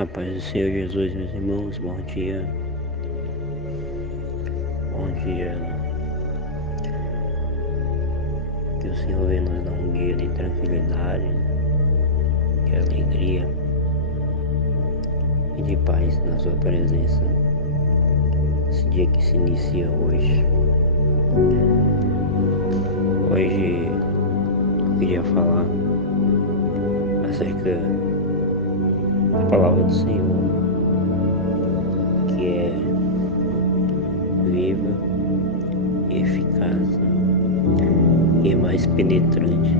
A paz do Senhor Jesus, meus irmãos, bom dia. Bom dia. Que o Senhor venha nos dar um dia de tranquilidade, de alegria e de paz na sua presença. Esse dia que se inicia hoje. Hoje eu queria falar acerca da palavra do Senhor, que é viva e eficaz e mais penetrante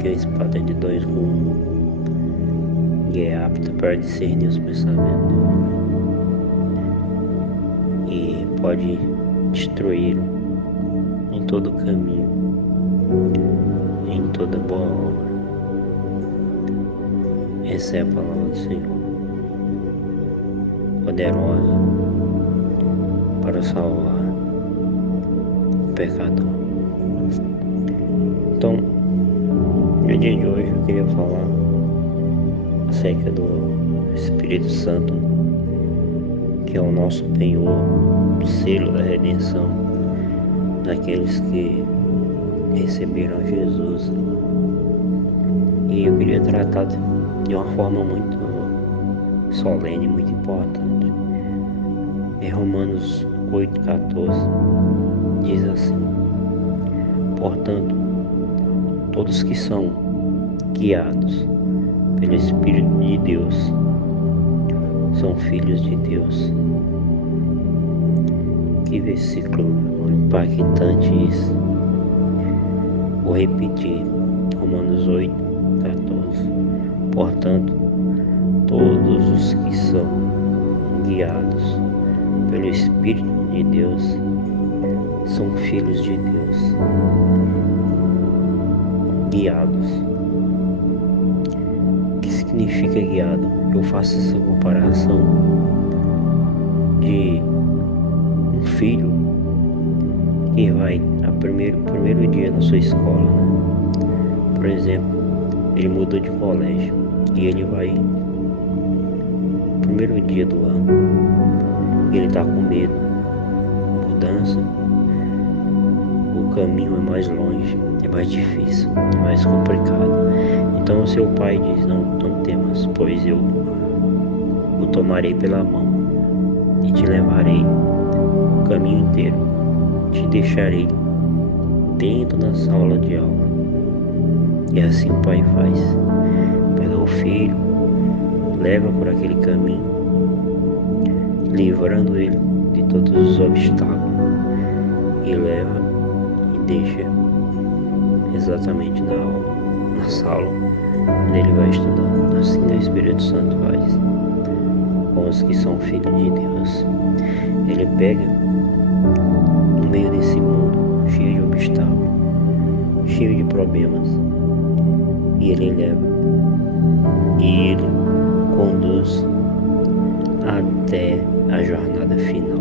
que a espada de dois gumes, e é apta para discernir os pensamentos e pode destruí-lo em todo caminho, em toda boa obra. Essa é a palavra do Senhor, poderosa para salvar o pecador. Então, no dia de hoje eu queria falar acerca do Espírito Santo, que é o nosso penhor, o selo da redenção daqueles que receberam Jesus. E eu queria tratar de uma forma muito solene, muito importante. Em Romanos 8,14 diz assim: portanto, todos que são guiados pelo Espírito de Deus são filhos de Deus. Que versículo impactante isso. Vou repetir, Romanos 8,14. Portanto, todos os que são guiados pelo Espírito de Deus são filhos de Deus. Guiados. O que significa guiado? Eu faço essa comparação de um filho que vai ao primeiro dia na sua escola, né? Por exemplo, ele mudou de colégio e ele vai no primeiro dia do ano e ele tá com medo. Mudança, o caminho é mais longe, é mais difícil, é mais complicado. Então o seu pai diz: não temas, pois eu o tomarei pela mão e te levarei o caminho inteiro, te deixarei dentro da sala de aula. E assim o pai faz. Pega o filho, leva por aquele caminho, livrando ele de todos os obstáculos, e leva e deixa exatamente na aula, na sala onde ele vai estudar. Assim o Espírito Santo faz com os que são filhos de Deus. Ele pega no meio desse mundo cheio de obstáculos, cheio de problemas, e ele leva e ele conduz até a jornada final.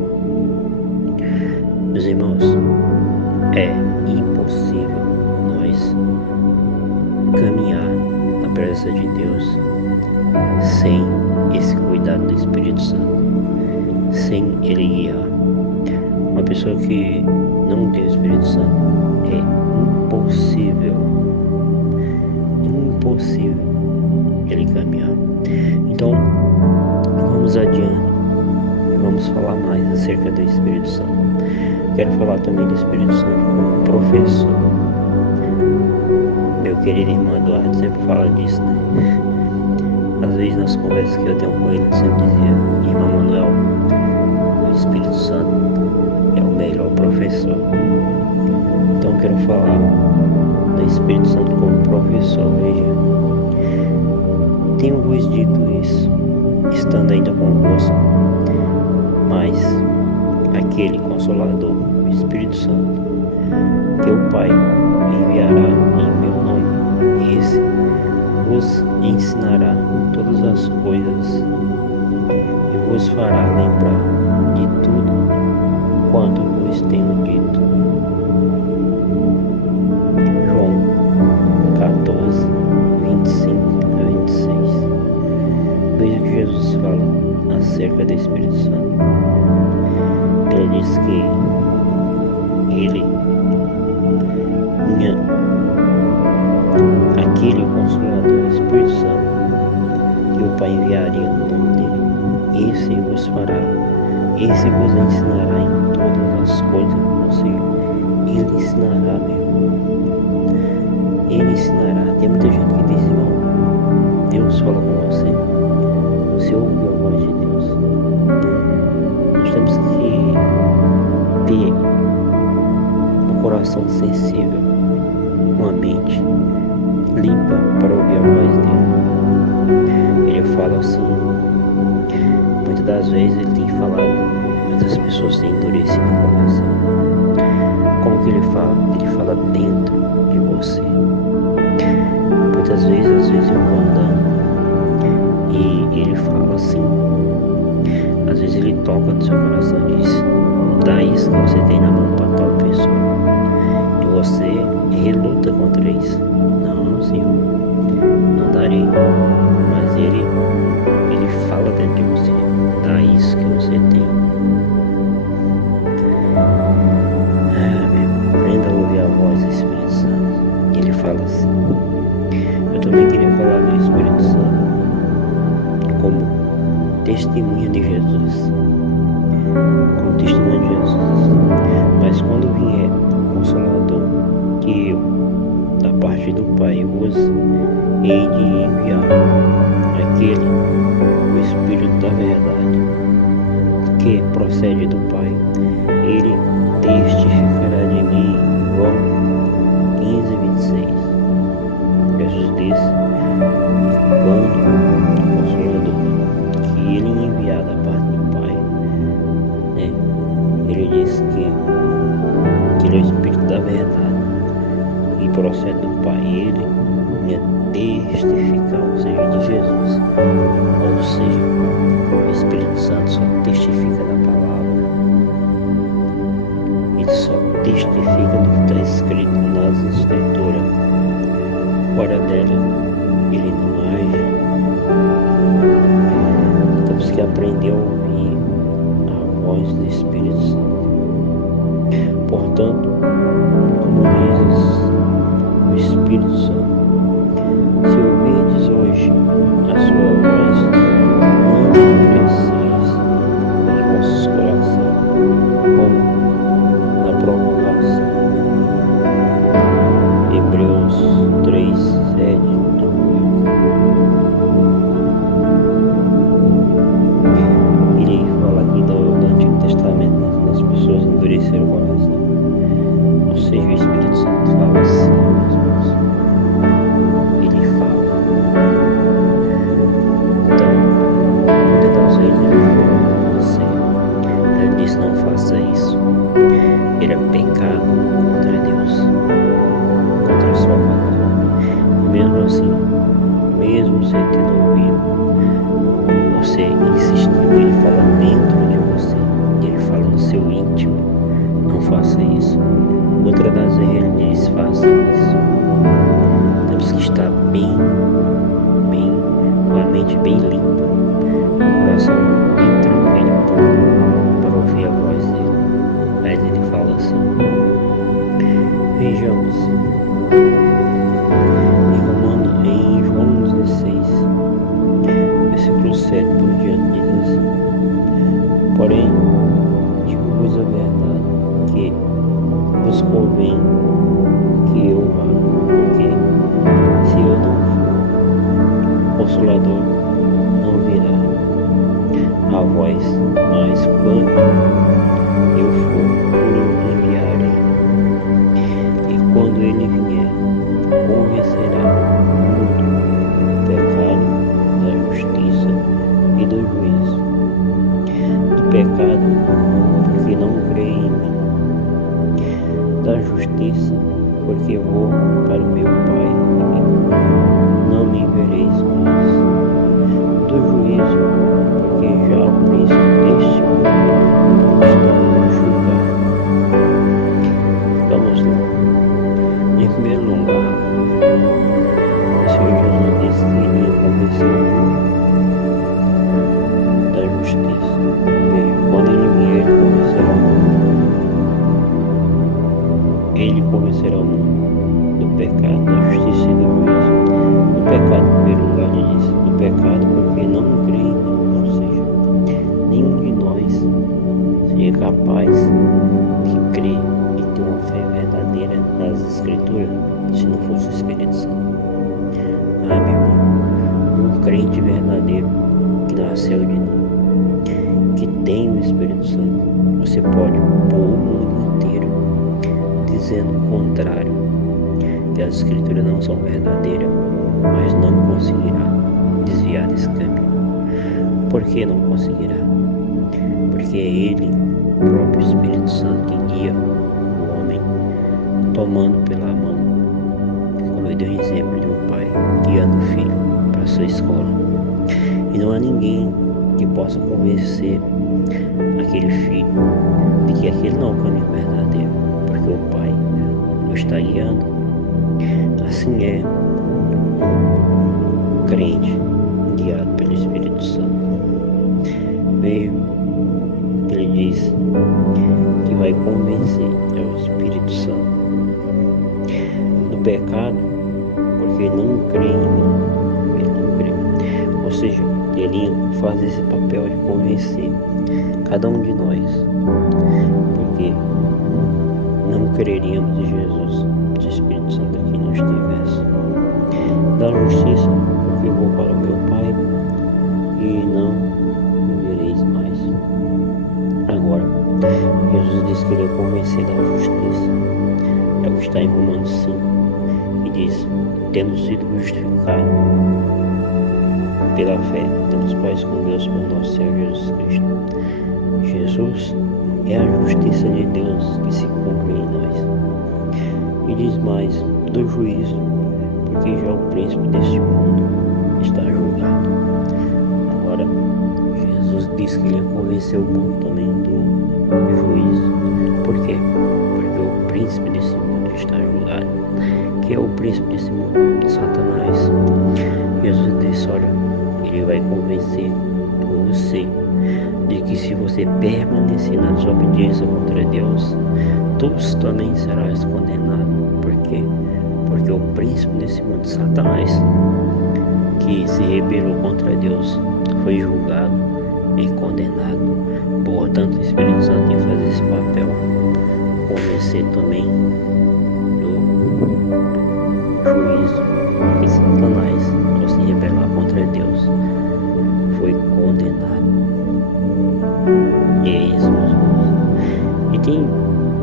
Meus irmãos, é impossível nós caminhar na presença de Deus sem esse cuidado do Espírito Santo, sem ele guiar. Uma pessoa que não tem o Espírito Santo é impossível ele caminhar. Então, vamos adiante e vamos falar mais acerca do Espírito Santo. Quero falar também do Espírito Santo como professor. Meu querido irmão Eduardo sempre fala disso, né? Às vezes nas conversas que eu tenho com ele, ele sempre dizia: irmão Manuel, o Espírito Santo é o melhor professor. Então eu quero falar do Espírito Santo como professor. Veja, tenho vos dito isso, estando ainda convosco, mas aquele Consolador, o Espírito Santo, que o Pai enviará em meu nome, esse vos ensinará todas as coisas e vos fará lembrar de tudo quanto vos tenho dito. João 14, 25 a 26. Veja o que Jesus acerca do Espírito Santo. Ele diz que ele tinha aquele Consolador, o Espírito Santo, que o Pai enviaria no nome dele. Esse vos fará, esse vos ensinará em todas as coisas. Ou seja, ele ensinará mesmo. Ele ensinará. Tem muita gente que diz, irmão, Deus fala com você. Você ouve a voz de Deus. Nós temos que ter um coração sensível, uma mente limpa para ouvir a voz dele. Ele fala assim. Muitas das vezes ele tem falado, mas as pessoas têm endurecido o coração. Como que ele fala? Ele fala dentro de você. Muitas vezes, às vezes eu vou andando e ele fala assim. Às vezes ele toca no seu coração e diz, dá isso que você tem na mão para tal pessoa. E você reluta contra isso. Não, Senhor, não darei. Mas ele fala dentro de você, dá isso que você tem. Meu irmão, aprenda a ouvir a voz do Espírito Santo. Ele fala assim. Eu também queria falar do Espírito Santo como testemunha de Jesus. Como testemunha de Jesus. Mas quando vier o Consolador, que eu, da parte do Pai, vos hei de enviar aquele, o Espírito da verdade, que procede do Pai, ele testificará de mim. João 15:26. Jesus disse, quando o Consolador, que ele enviar da parte do Pai, ele disse que ele é o Espírito da verdade e procede do Pai. Ele ia testificar, ou seja, de Jesus. Ou seja, o Espírito Santo só testifica da palavra. Ele só testifica do que está escrito nas Escrituras. Fora dela, ele não age. Temos que aprender a ouvir a voz do Espírito Santo. Portanto, como diz o Espírito Santo, se ouvirdes hoje a sua voz, não endureceis os vossos corações, como na provocação. Hebreus 3:7. Ele fala aqui do Antigo Testamento, as pessoas endureceram o coração. Ou seja, o Espírito Santo fala assim, meus irmãos. Ele fala. Então, muitas das vezes ele fala com você. Ele diz, não faça isso. Ele é pecado contra Deus, contra a sua palavra. E mesmo assim, mesmo você tendo ouvido, você insistiu, ele fala dentro de você. Ele fala no seu íntimo, não faça isso. Outra das vezes ele diz, faça isso. Temos que estar com a mente bem limpa, com o coração bem tranquilo para ouvir a voz dele. Mas ele fala assim. Vejamos. Em João 16, versículo 7 por diante, diz assim. Porém, digo-vos a verdade, que vos convém que eu vá, porque se eu não for, o Consolador não virá a vós, mas quando eu for, eu enviarei. E quando ele vier, convencerá o mundo do pecado, da justiça e do juízo. Do pecado, porque não crê em mim. Da justiça, porque vou para o meu Pai e não me vereis mais. Do juízo, porque já o príncipe deste mundo está julgado. Vamos lá. Em primeiro lugar, o Senhor Jesus disse que ele ia convencer o mundo da justiça. céu de mim, que tem o Espírito Santo. Você pode pôr o mundo inteiro dizendo o contrário, que as escrituras não são verdadeiras, mas não conseguirá desviar desse caminho. Por que não conseguirá? Porque é Ele, o próprio Espírito Santo, que guia o homem, tomando pela mão, como eu dei um exemplo de um pai guiando o filho para a sua escola. E não há ninguém que possa convencer aquele filho de que aquele não é o caminho verdadeiro, porque o pai o está guiando. Assim é o crente guiado pelo Espírito Santo. Veja, ele diz que vai convencer o Espírito Santo do pecado, porque ele não crê em mim, ele não crê. Ou seja, ele faz esse papel de convencer cada um de nós, porque não creríamos em Jesus se o Espírito Santo aqui não estivesse. Da justiça, porque eu vou para o meu Pai e não me vereis mais. Agora, Jesus diz que ele é convencer da justiça. É o que está em Romanos 5, e diz: tendo sido justificados pela fé, temos paz com Deus por nosso Senhor Jesus Cristo. Jesus é a justiça de Deus que se cumpre em nós. E diz mais, do juízo, porque já o príncipe deste mundo está julgado. Agora, Jesus diz que ele convenceu o mundo também do juízo. Por quê? Porque o príncipe desse mundo está julgado. Que é o príncipe desse mundo? Satanás. Jesus disse, olha, ele vai convencer você de que se você permanecer na desobediência contra Deus, tu também serás condenado. Por quê? Porque o príncipe desse mundo, Satanás, que se rebelou contra Deus, foi julgado e condenado. Portanto, o Espírito Santo tem que fazer esse papel, convencer também do juízo, porque Satanás, ao se rebelar contra Deus, foi condenado. E é isso, meus irmãos. E tem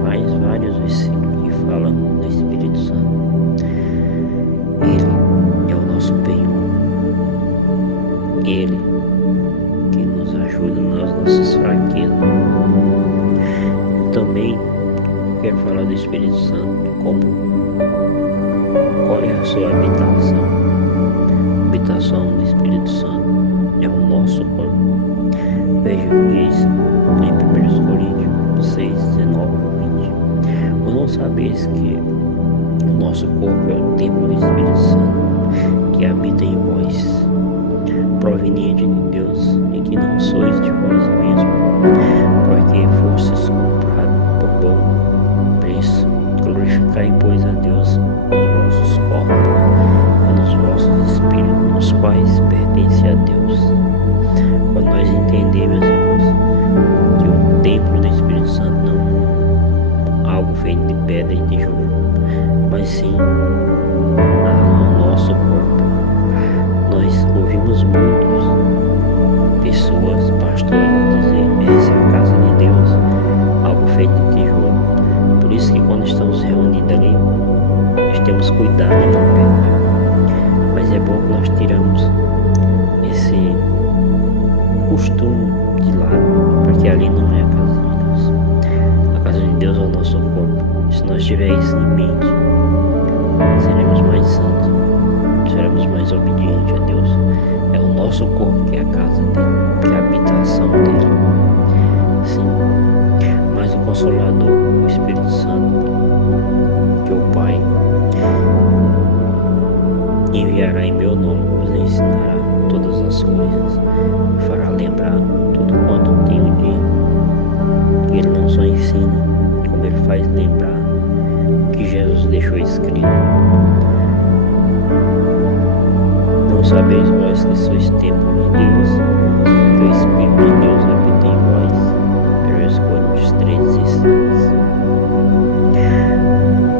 mais vários versículos que falam do Espírito Santo. Ele é o nosso bem. Ele que nos ajuda nas nossas fraquezas. Também quero falar do Espírito Santo como qual é a sua habitação. A habitação do Espírito Santo é o nosso corpo. Veja, diz em 1 Coríntios 6, 19 a 20. Ou não sabeis que o nosso corpo é o templo do Espírito Santo, que habita em vós, proveniente de Deus, e que não sois de vós mesmos, porque fostes comprados por bom preço. Glorificai, pois, a Deus nos vossos corpos e nos vossos espíritos, os quais pertencem a Deus. Quando nós entendemos, meus irmãos, que o templo do Espírito Santo não é algo feito de pedra e tijolo, mas sim o nosso corpo. Nós ouvimos muitas pessoas, pastores, dizer: essa é a casa de Deus, algo feito de tijolo. Por isso que quando estamos reunidos ali, nós temos cuidado de não pecar. Mas é bom que nós tiramos esse costume de lado, porque ali não é a casa de Deus. A casa de Deus é o nosso corpo. Se nós tivermos isso em mente, seremos mais santos, seremos mais obedientes a Deus. É o nosso corpo que é a casa dele, que é a habitação dele. Sim, mas o Consolador, o Espírito Santo, que o Pai enviará em meu nome, vos ensinará todas as coisas, e fará lembrar tudo quanto tenho dito. Ele não só ensina, como ele faz lembrar que Jesus deixou escrito. Não sabeis vós que sois templo de Deus, que o Espírito de Deus habita em vós. 1 Coríntios 3,16.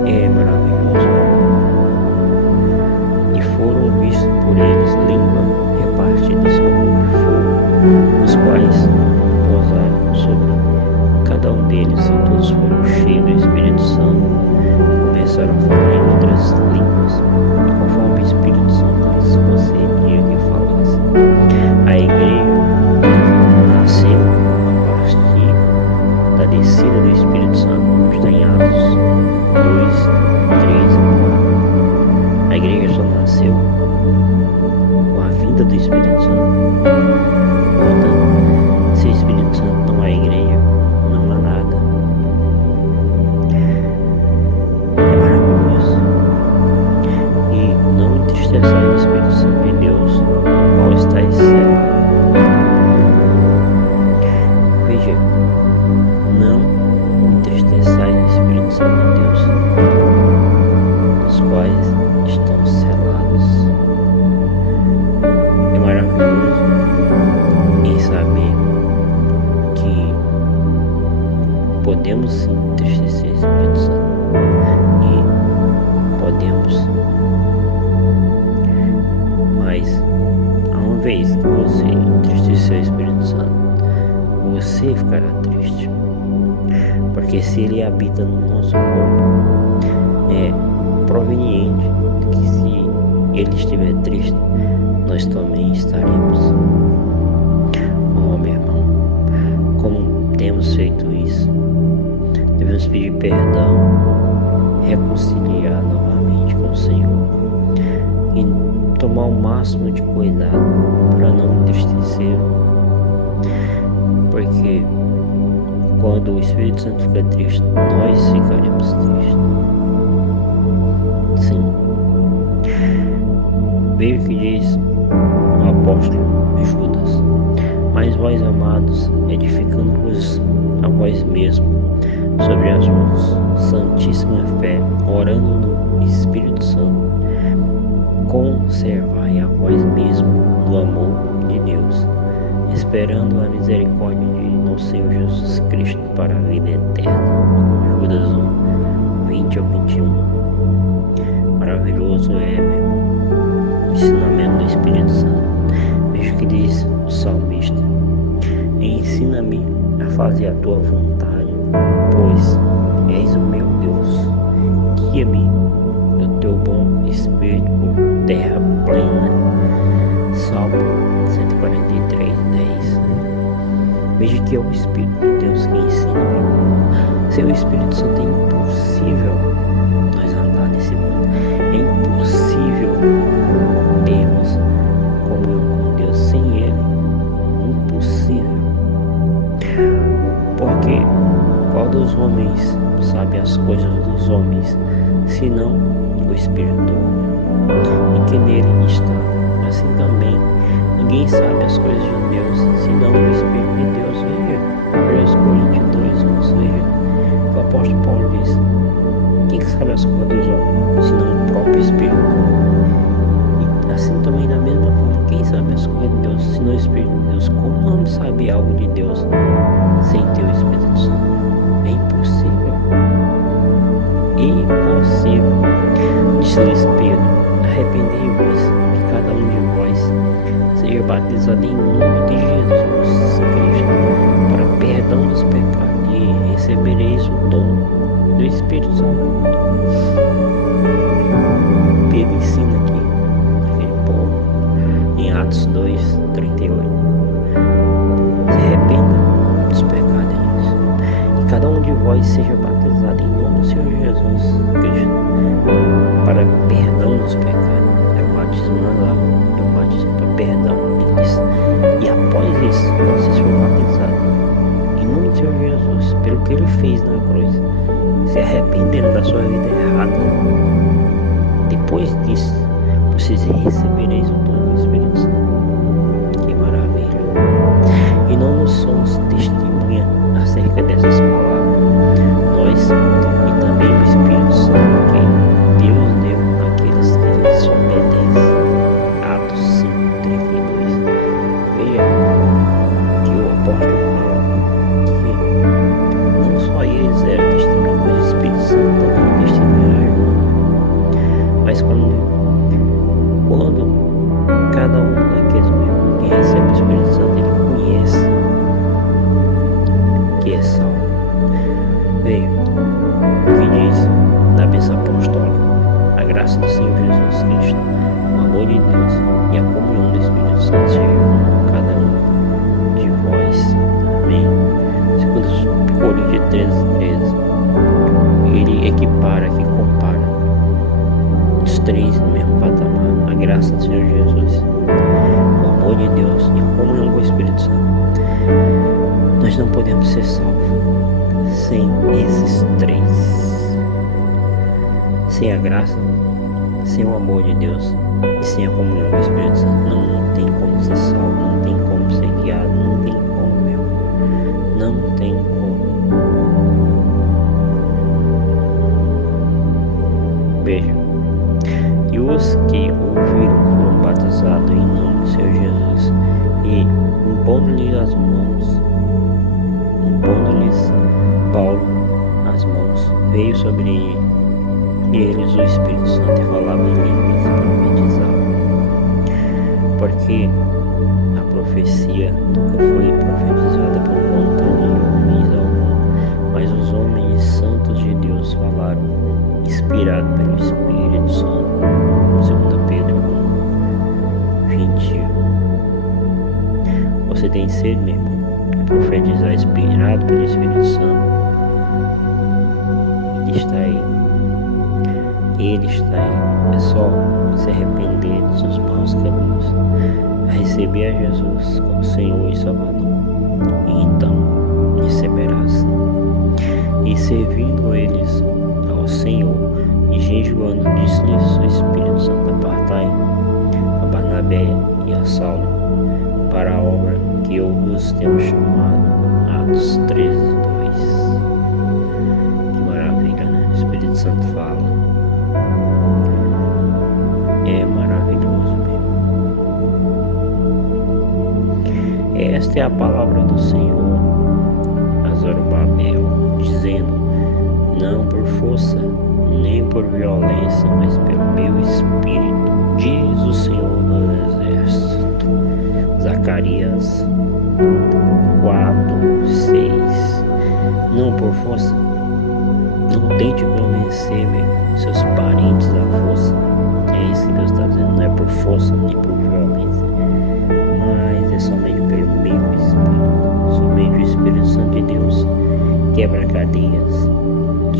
É maravilhoso. E foram vistos por eles língua repartidas como de fogo, Espírito Santo. Portanto, se o Espírito Santo não há igreja, não há nada. É maravilhoso. E não entristeçais o Espírito Santo de Deus, no qual estáis selados. Veja, não entristeçais o Espírito Santo de Deus, os quais estão selados. É maravilhoso em saber que podemos sim entristecer o Espírito Santo e podemos, mas uma vez que você entristecer o Espírito Santo, você ficará triste, porque se ele habita no nosso corpo, é proveniente de que se ele estiver triste, nós também estaremos. Oh, meu irmão, como temos feito isso, devemos pedir perdão, reconciliar novamente com o Senhor e tomar o máximo de cuidado para não entristecer, porque quando o Espírito Santo fica triste, nós ficaremos tristes. Sim. Veja o que diz o apóstolo Judas: mas vós, amados, edificando-vos a vós mesmos sobre a sua santíssima fé, orando no Espírito Santo, conservai a vós mesmos no amor de Deus, esperando a misericórdia de nosso Senhor Jesus Cristo para a vida eterna. Judas 1, 20 ao 21. Maravilhoso é, meu irmão, o ensinamento do Espírito Santo. Veja o que diz o salmista: ensina-me a fazer a tua vontade, pois és o meu Deus. Guia-me do teu bom Espírito por terra plena. Salmo 143, 10. Veja que é o Espírito de Deus que ensina, meu irmão. Sem o Espírito Santo é impossível nós andar nesse mundo. É impossível termos comunhão com Deus sem Ele. Impossível. Porque qual dos homens sabe as coisas dos homens, senão o Espírito do homem, e que nele está? Assim também, ninguém sabe as coisas de Deus, senão o Espírito de Deus. Veja, 1 Coríntios 2, 11, veja, o apóstolo Paulo diz: quem sabe as coisas dos homens, senão o próprio Espírito? E assim também, da mesma forma, quem sabe as coisas de Deus, senão o Espírito de Deus? Como não sabe algo de Deus sem ter o Espírito Santo? É impossível. Impossível. Disse-lhes Pedro: arrependei-vos, que cada um de vós seja batizado em nome de Jesus Cristo para perdão dos pecados, e recebereis o dom do Espírito Santo. Pedro ensina aqui aquele povo em Atos 2, 38. Se arrependam dos pecados, e cada um de vós seja batizado em nome do Senhor Jesus Cristo para perdão dos pecados. É o batismo na água, é o batismo para perdão. Ele diz: e após isso, vocês foram batizados em nome do Senhor Jesus, pelo que Ele fez na cruz, se arrependendo da sua vida errada. Depois disso, vocês recebereis o dom do Espírito Santo. Que maravilha! E não nos somos testemunha acerca dessas palavras, nós e também o Espírito Santo que Deus deu àqueles que lhes obedecem. Atos 5, 32. Veja que o apóstolo fala que não só eles eram testemunhas, mas o Espírito Santo também testemunhava. Mas quando cada um daqueles mesmos que recebe o Espírito Santo, ele conhece que é salvo. Veja o que diz na bênção apostólica: a graça do Senhor Jesus Cristo, o amor de Deus e a comunhão do Espírito Santo seja com cada um de vós. Amém. Segundo Coríntios 13, 13, ele equipara, que compara os três no mesmo patamar: a graça do Senhor Jesus, o amor de Deus e a comunhão com o Espírito Santo. Nós não podemos ser salvos sem esses três. Sem a graça, sem o amor de Deus e sem a comunhão com o Espírito Santo. Não tem como ser salvo, não tem como ser guiado, não tem como, meu. Não tem como. Veja. E os que ouviram foram batizados em nome do Senhor Jesus, e impondo-lhes as mãos, impondo-lhes Paulo as mãos, veio sobre eles o Espírito Santo e falava em línguas e profetizava. Porque a profecia nunca foi profetizada por conta de homens algum, mas os homens santos de Deus falaram, inspirado pelo Espírito Santo. 2 Pedro 21. Você tem sede, meu irmão, de profetizar inspirado pelo Espírito Santo? Ele está aí. Ele está aí. É só se arrepender dos seus maus caminhos, receber a Jesus como Senhor e Salvador, e então receberás. E servindo eles ao Senhor e jejuando, disse-lhes o Espírito Santo: apartai a Barnabé e a Saulo para a obra que eu vos tenho chamado. Atos 13:2. Que maravilha, né? O Espírito Santo fala. É maravilhoso mesmo. Esta é a palavra do Senhor a Zorobabel, dizendo: não por força, nem por violência, mas pelo meu Espírito, diz o Senhor dos Exércitos. Zacarias 4:6. Não por força. Não tente convencer seus parentes à força. É isso que Deus está dizendo. Não é por força nem por violência, mas é somente pelo meu Espírito. Somente o Espírito Santo de Deus quebra cadeias.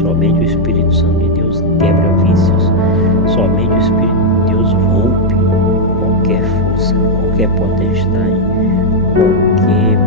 Somente o Espírito Santo de Deus quebra vícios. Somente o Espírito de Deus rompe qualquer força, qualquer potestade, qualquer